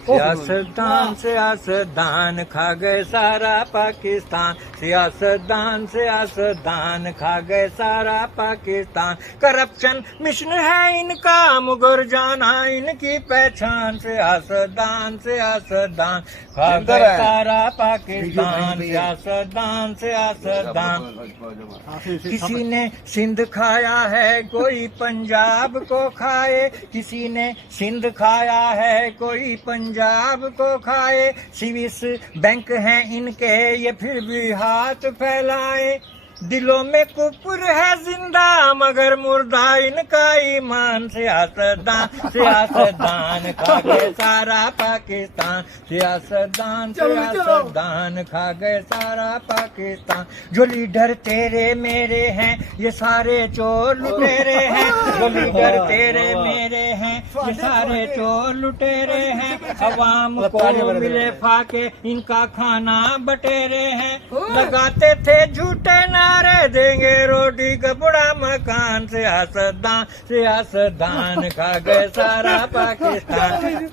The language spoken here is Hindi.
सियासतदान सियासतदान खा गए सारा पाकिस्तान, सियासतदान सियासतदान खा गए सारा पाकिस्तान। करप्शन मिशन है इनका, मुगर जाना इनकी पहचान, सियासतदान सियासतदान खा गए सारा पाकिस्तान, सियासतदान सियासतदान। किसी ने सिंध खाया है कोई पंजाब को खाए, किसी ने सिंध खाया है कोई पंजाब को खाए। स्विस बैंक हैं इनके ये फिर भी हाथ फैलाए, दिलों में कुफर है जिंदा मगर मुर्दा इनका ईमान। सियासतदान सियासतदान खा गए सारा पाकिस्तान, सियासतदान सियासतदान खा गए सारा पाकिस्तान। जो लीडर तेरे मेरे हैं ये सारे चोर लुटेरे हैं, जो लीडर तेरे मेरे हैं ये सारे चोर लुटेरे हैं। अवाम को मिले फाके इनका खाना बटेरे हैं, लगाते थे झूठे नारे देंगे रोटी कपड़ा मकान। सियासतदान सियासतदान खा गए सारा पाकिस्तान।